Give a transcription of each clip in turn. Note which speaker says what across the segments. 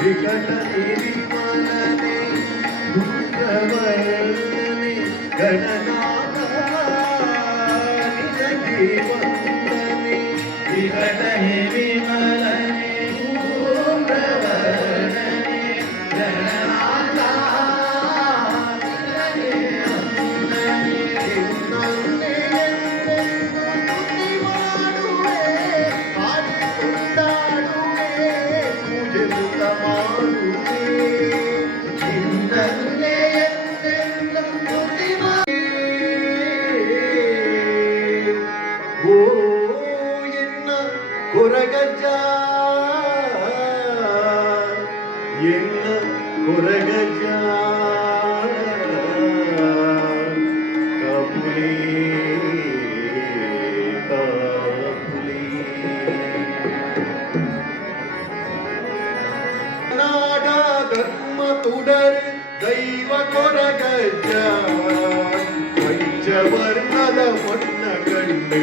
Speaker 1: వికట ఇరిమలనే భూతవరణి గణనాథ నిజ జీవ என்ன குரகஜா கபுலே கபுலே. நாடா தர்ம துடர் தெய்வ குரகஜா பஞ்சவர்ணத மொன்ன கண்டு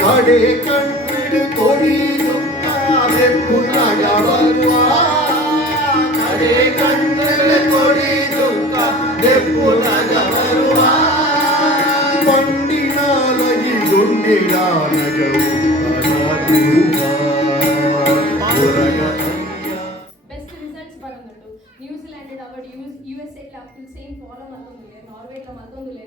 Speaker 1: കടേ കണ്ണിട് കൊഴിയും
Speaker 2: കടേ കണ്ണിൽ കൊഴിയും
Speaker 1: പണ്ടിനാലി കൊണ്ടിടാനകവും
Speaker 3: ന്യൂസിലാൻഡിൽ അവർ യു എസ് എയിൽ സെയിം ഫോളോ നടത്തുന്നില്ലേ നോർവേയിൽ നടത്തുന്നില്ലേ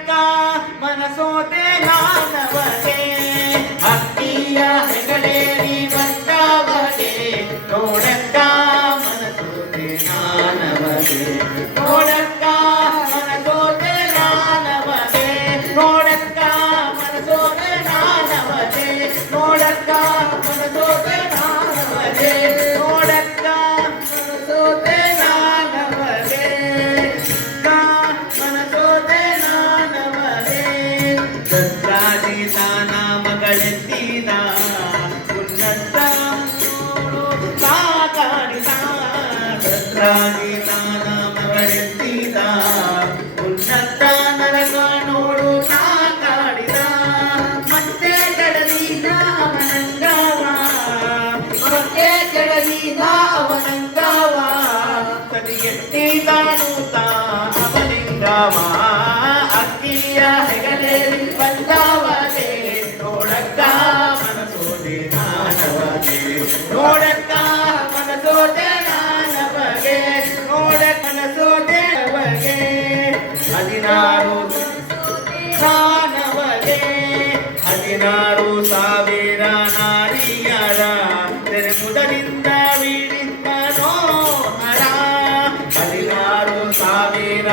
Speaker 4: ಕಾಣಿದ ಸತ್ರಾಗಿ ತಾನ ಮಗಳೆತ್ತಿದ ಸಾವಿರ